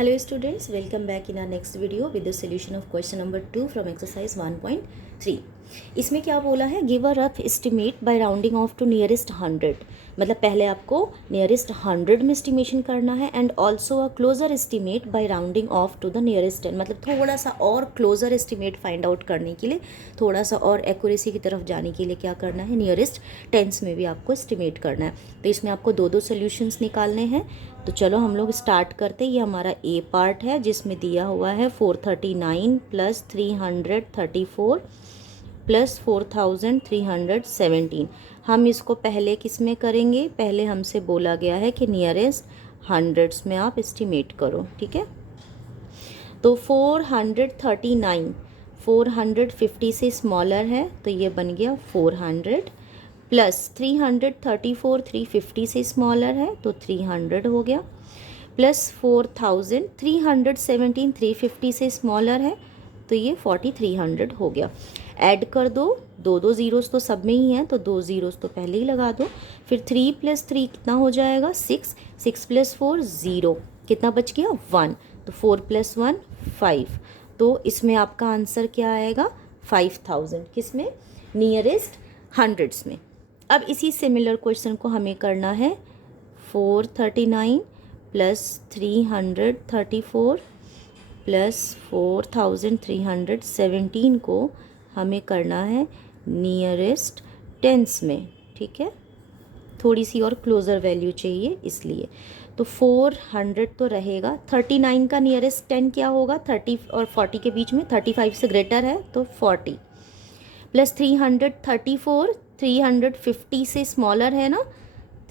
Hello students, welcome back in our next video with the solution of question number 2 from exercise 1.3. इसमें क्या बोला है, give a rough estimate by rounding off to nearest 100. मतलब पहले आपको nearest 100 में estimation करना है and also a closer estimate by rounding off to the nearest 10. मतलब थोड़ा सा और क्लोजर एस्टिमेट फाइंड आउट करने के लिए, थोड़ा सा और एक्यूरेसी की तरफ जाने के लिए क्या करना है, नियरेस्ट टेंस में भी आपको एस्टिमेट करना है. तो इसमें आपको दो सोल्यूशंस निकालने हैं. तो चलो हम लोग स्टार्ट करते. ये हमारा ए पार्ट है जिसमें दिया हुआ है 439 प्लस 334 प्लस 4317. हम इसको पहले किस में करेंगे, पहले हमसे बोला गया है कि नियरेस्ट हंड्रेड्स में आप एस्टिमेट करो. ठीक है, तो 439 450 से स्मॉलर है तो ये बन गया 400 प्लस 334 350 से स्मॉलर है तो 300 हो गया, प्लस 4317 350 से स्मॉलर है तो ये 4300 हो गया. ऐड कर दो, दो ज़ीरोस तो सब में ही हैं तो 2 ज़ीरोस तो पहले ही लगा दो. फिर 3 + 3 कितना हो जाएगा 6, 6 + 4 0, कितना बच गया 1, तो 4 + 1 5. तो इसमें आपका आंसर क्या आएगा 5000. किस में, नियरेस्ट हंड्रेड्स में. अब इसी सिमिलर क्वेश्चन को हमें करना है 439 प्लस 334 प्लस 4317 को हमें करना है नियरेस्ट टेंस में. ठीक है, थोड़ी सी और क्लोज़र वैल्यू चाहिए इसलिए. तो 400 तो रहेगा. 39 का नियरेस्ट 10 क्या होगा, 30 और 40 के बीच में, 35 से ग्रेटर है तो 40, प्लस 334 350 से स्मॉलर है ना,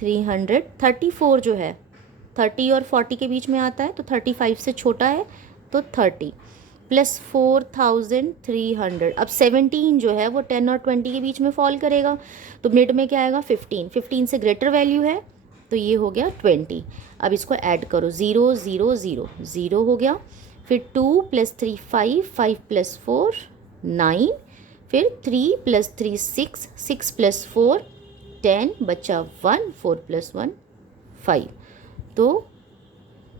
334 जो है 30 और 40 के बीच में आता है तो 35 से छोटा है तो 30, प्लस 4300. अब 17 जो है वो 10 और 20 के बीच में फॉल करेगा तो मिड में क्या आएगा 15, 15 से ग्रेटर वैल्यू है तो ये हो गया 20. अब इसको ऐड करो, 0 0 0 0 हो गया. फिर 2 + 3 5, 5 + 4 9, फिर 3 + 3 6, 6 + 4 10, बचा 1, 4 + 1 5. तो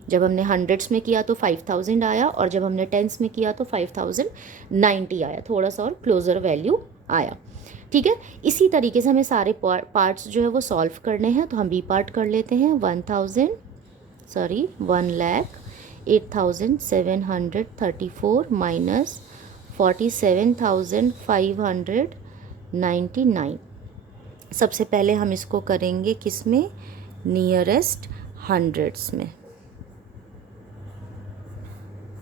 जब हमने हंड्रेड्स में किया तो 5000 आया और जब हमने टेंस में किया तो 5090 आया, थोड़ा सा और क्लोज़र वैल्यू आया. ठीक है, इसी तरीके से हमें सारे पार्ट्स जो है वो सॉल्व करने हैं. तो हम बी पार्ट कर लेते हैं. 1,08,734 माइनस 47,599. सबसे पहले हम इसको करेंगे किस में, नियरेस्ट हंड्रेड्स में.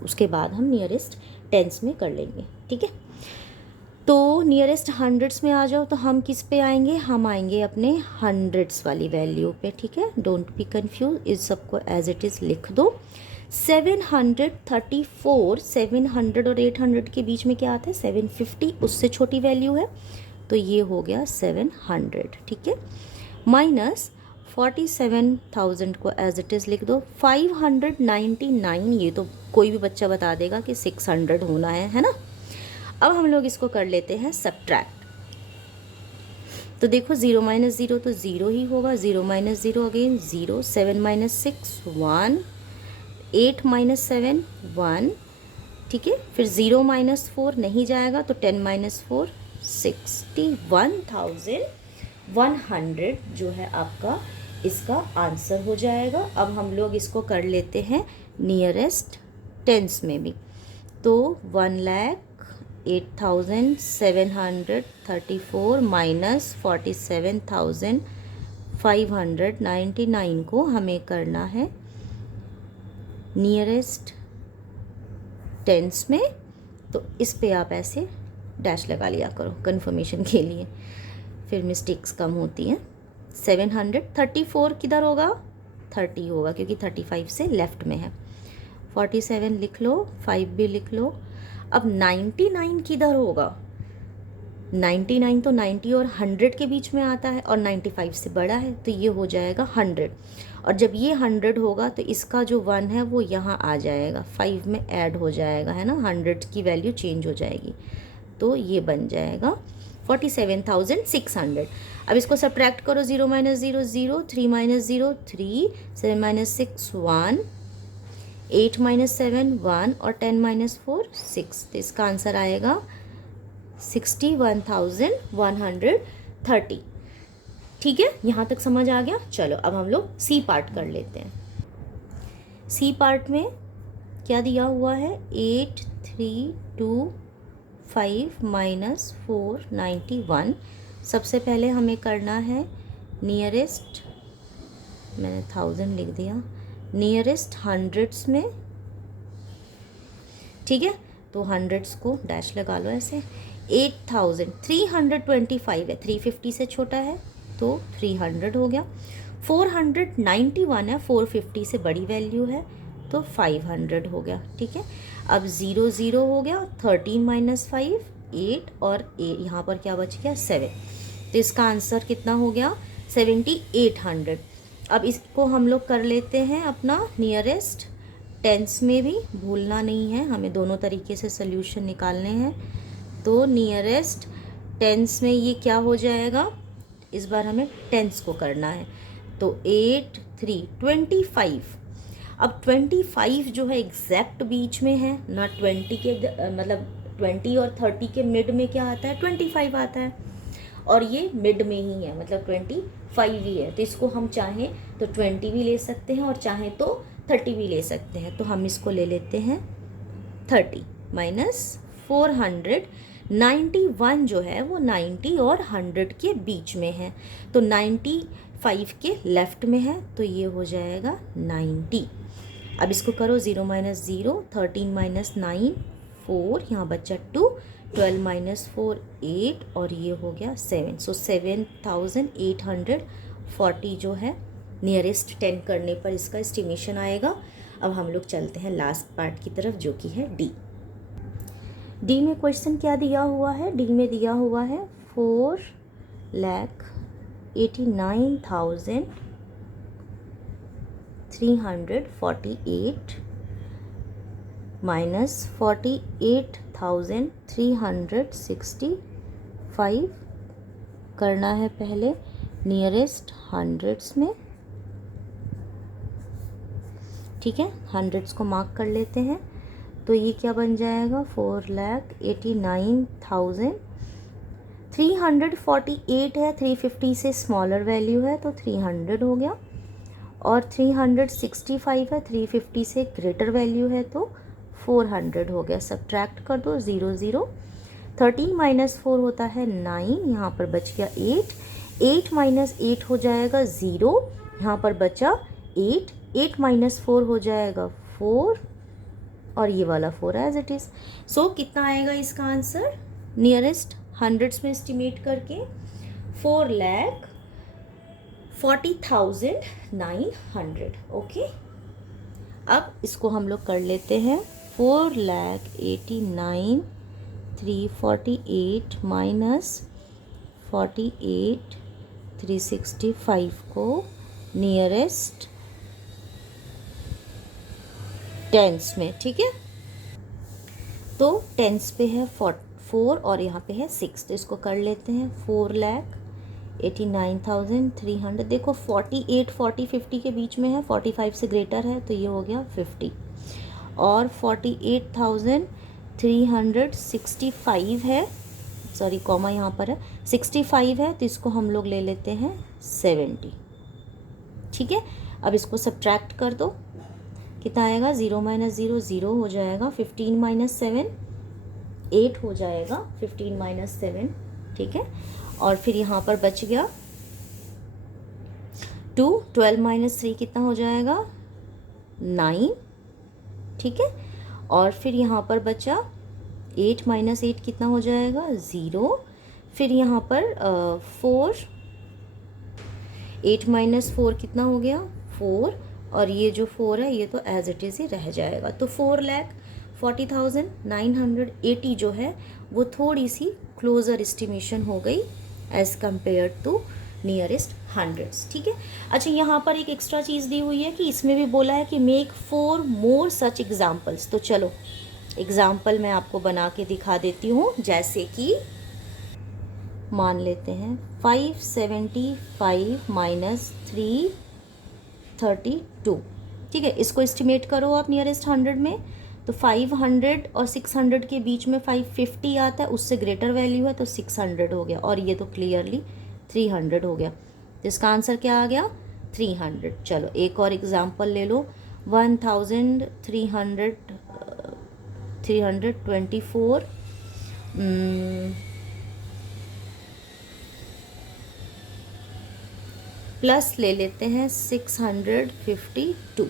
उसके बाद हम नियरेस्ट टेंस में कर लेंगे. ठीक है, तो नियरेस्ट हंड्रेड्स में आ जाओ. तो हम किस पे आएंगे, हम आएंगे अपने हंड्रेड्स वाली वैल्यू पे. ठीक है, डोंट बी कंफ्यूज, इस सबको एज इट इज़ लिख दो. 734, 700 और 800 के बीच में क्या आता है 750, उससे छोटी वैल्यू है तो ये हो गया 700. ठीक है, माइनस 47,000 को एज इट इज़ लिख दो. 599, ये तो कोई भी बच्चा बता देगा कि 600 होना है ना. अब हम लोग इसको कर लेते हैं सब्ट्रैक्ट. तो देखो 0 - 0 तो 0 ही होगा, 0 - 0 अगेन 0, 7 - 6 1, 8 - 7 1. ठीक है, फिर 0 - 4 नहीं जाएगा तो 10 - 4 61,100 जो है आपका इसका आंसर हो जाएगा. अब हम लोग इसको कर लेते हैं नियरेस्ट टेंस में भी. तो 1,08,734 माइनस 47,599 को हमें करना है नियरेस्ट टेंस में. तो इस पे आप ऐसे डैश लगा लिया करो कंफर्मेशन के लिए, फिर मिस्टेक्स कम होती हैं. 734 किधर होगा, 30 होगा क्योंकि 35 से लेफ्ट में है. 47 लिख लो, 5 भी लिख लो. अब 99 किधर होगा, 99 तो 90 और 100 के बीच में आता है और 95 से बड़ा है तो ये हो जाएगा 100. और जब ये 100 होगा तो इसका जो 1 है वो यहाँ आ जाएगा, 5 में ऐड हो जाएगा, है ना, 100 की वैल्यू चेंज हो जाएगी तो ये बन जाएगा 47,600. अब इसको सब्ट्रैक्ट करो, 0 - 0 0, 3 - 0 3, 7 - 6 1, 8 माइनस 7 1 और 10 माइनस 4 6, तो इसका आंसर आएगा 61,130। ठीक है, यहाँ तक समझ आ गया। चलो अब हम लोग सी पार्ट कर लेते हैं। सी पार्ट में क्या दिया हुआ है, 8325 माइनस 491। सबसे पहले हमें करना है नियरेस्ट, मैंने 1000 लिख दिया, नियरेस्ट हंड्रेड्स में। ठीक है, तो हंड्रेड्स को डैश लगा लो ऐसे। 8325 है, 350 से छोटा है तो 300 हो गया। 491 है, 450 से बड़ी वैल्यू है तो 500 हो गया। ठीक है, अब 0 0 हो गया, 13 माइनस 5 8 और 8 यहाँ पर क्या बच गया 7, तो इसका आंसर कितना हो गया 7800। अब इसको हम लोग कर लेते हैं अपना नियरेस्ट टेंस में भी, भूलना नहीं है, हमें दोनों तरीके से सोल्यूशन निकालने हैं। तो नियरेस्ट टेंस में ये क्या हो जाएगा, इस बार हमें टेंस को करना है, तो 8 3 25। अब 25 जो है एग्जैक्ट बीच में है ना, 20 के मतलब 20 और 30 के मिड में क्या आता है 25 आता है, और ये मिड में ही है मतलब 25 ही है। तो इसको हम चाहें तो 20 भी ले सकते हैं और चाहें तो 30 भी ले सकते हैं। तो हम इसको ले लेते हैं 30 माइनस 491 जो है वो 90 और 100 के बीच में है, तो 95 के लेफ्ट में है, तो ये हो जाएगा 90। अब इसको करो 0 माइनस 0, 13 माइनस 9 4, यहाँ बच्चा 2, 12 माइनस 4 8 और ये हो गया 7। सो 7840 जो है नियरेस्ट 10 करने पर इसका एस्टिमेशन आएगा। अब हम लोग चलते हैं लास्ट पार्ट की तरफ जो कि है डी। डी में क्वेश्चन क्या दिया हुआ है, डी में दिया हुआ है 4,89,348 माइनस 48,365 करना है पहले नियरेस्ट हंड्रेड्स में। ठीक है, हंड्रेड्स को मार्क कर लेते हैं, तो ये क्या बन जाएगा 4,89,348 है, 350 से स्मॉलर वैल्यू है तो 300 हो गया, और 365 है, 350 से ग्रेटर वैल्यू है तो 400 हो गया। सब्ट्रैक्ट कर दो 0 0, 13 माइनस 4 होता है 9, यहाँ पर बच गया 8, 8 माइनस 8 हो जाएगा 0, यहाँ पर बचा 8, 8 माइनस 4 हो जाएगा 4 और ये वाला 4 एज इट इज़। सो कितना आएगा इसका आंसर नियरेस्ट हंड्रेड्स में एस्टिमेट करके 4,40,900। ओके, अब इसको हम लोग कर लेते हैं 4,89,348 माइनस 48,365 को नियरेस्ट टेंस में। ठीक है, तो टेंस पे है 4 और यहाँ पे है 6, तो इसको कर लेते हैं 4,89,300। देखो 48 40 50 के बीच में है, 45 से ग्रेटर है तो ये हो गया 50, और 48,365 है, सॉरी कॉमा यहाँ पर है, 65 है तो इसको हम लोग ले लेते हैं 70। ठीक है, अब इसको सब्ट्रैक्ट कर दो, कितना आएगा 0 माइनस 0 0 हो जाएगा, 15 माइनस 7 8 हो जाएगा, 15 माइनस 7। ठीक है, और फिर यहाँ पर बच गया 2, 12 माइनस 3 कितना हो जाएगा 9। ठीक है, और फिर यहाँ पर बचा 8 माइनस 8 कितना हो जाएगा 0, फिर यहाँ पर 4, 8 माइनस 4 कितना हो गया 4, और ये जो 4 है ये तो एज इट इज़ ही रह जाएगा। तो 4,40,980 जो है वो थोड़ी सी क्लोज़र एस्टिमेशन हो गई as compare to nearest hundreds. ठीक है, अच्छा यहाँ पर एक एक्स्ट्रा चीज़ दी हुई है कि इसमें भी बोला है कि मेक 4 मोर सच एग्जाम्पल्स। तो चलो एग्ज़ाम्पल मैं आपको बना के दिखा देती हूँ, जैसे कि मान लेते हैं 575 माइनस 332 ठीक है, इसको एस्टिमेट करो आप नियरेस्ट 100 में, तो 500 और 600 के बीच में 550 आता है, उससे ग्रेटर वैल्यू है तो 600 हो गया, और ये तो क्लियरली 300 हो गया। तो इसका आंसर क्या आ गया? 300। चलो एक और एग्जांपल ले लो। 1324 प्लस ले लेते हैं 652।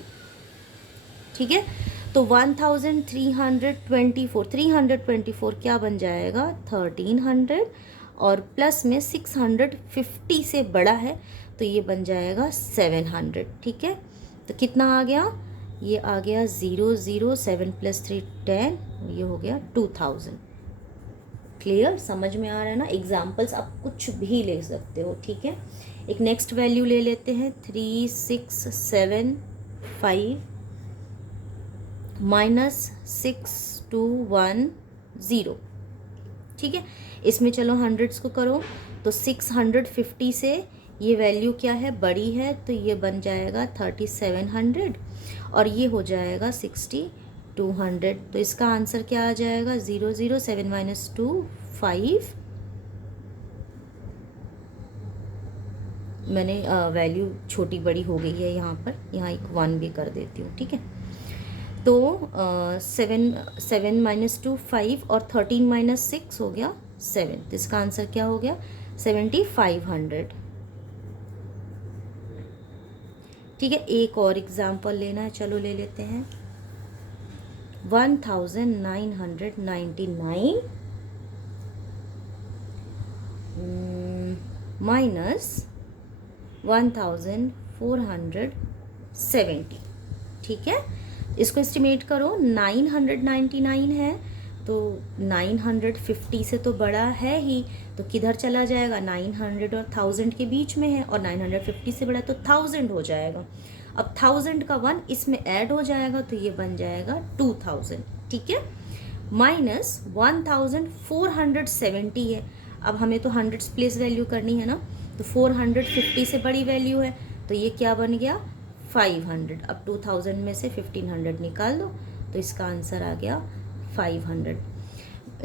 ठीक है, तो 324 क्या बन जाएगा? 1300, और प्लस में 650 से बड़ा है तो ये बन जाएगा 700। ठीक है, तो कितना आ गया? ये आ गया 0, 7 + 3 10, ये हो गया 2000। क्लियर? समझ में आ रहा है ना? एग्जाम्पल्स आप कुछ भी ले सकते हो। ठीक है, एक नेक्स्ट वैल्यू ले लेते हैं 3675 -6210। ठीक है, इसमें चलो हंड्रेड्स को करो, तो 650 से ये वैल्यू क्या है? बड़ी है, तो ये बन जाएगा 3700, और ये हो जाएगा 6200। तो इसका आंसर क्या आ जाएगा? 0, 0, 7 - 2 5। मैंने वैल्यू छोटी बड़ी हो गई है यहाँ पर, यहाँ एक 1 भी कर देती हूँ। ठीक है, तो 7 - 2 5, और 13 - 6 हो गया 7। तो इसका आंसर क्या हो गया? 7500। ठीक है, एक और एग्जाम्पल लेना है, चलो ले लेते हैं। 1999 -1470। ठीक है, इसको एस्टिमेट करो। 999 है, तो 950 से तो बड़ा है ही, तो किधर चला जाएगा? 900 और 1000 के बीच में है, और 950 से बड़ा तो 1000 हो जाएगा। अब 1000 का 1 इसमें ऐड हो जाएगा, तो ये बन जाएगा 2000। ठीक है, -1470 है। अब हमें तो हंड्रेड्स प्लेस वैल्यू करनी है ना, तो 450 से बड़ी वैल्यू है, तो ये क्या बन गया? 500। अब 2000 में से 1500 निकाल दो, तो इसका आंसर आ गया 500।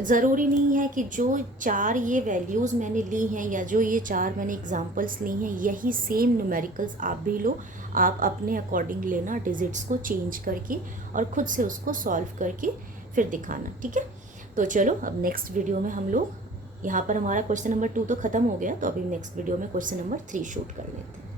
ज़रूरी नहीं है कि जो 4 ये वैल्यूज़ मैंने ली हैं, या जो ये 4 मैंने एग्जांपल्स ली हैं, यही सेम न्यूमेरिकल्स आप भी लो। आप अपने अकॉर्डिंग लेना, डिजिट्स को चेंज करके, और ख़ुद से उसको सॉल्व करके फिर दिखाना। ठीक है, तो चलो अब नेक्स्ट वीडियो में हम लोग, यहाँ पर हमारा क्वेश्चन नंबर 2 तो ख़त्म हो गया, तो अभी नेक्स्ट वीडियो में क्वेश्चन नंबर 3 शूट कर लेते हैं।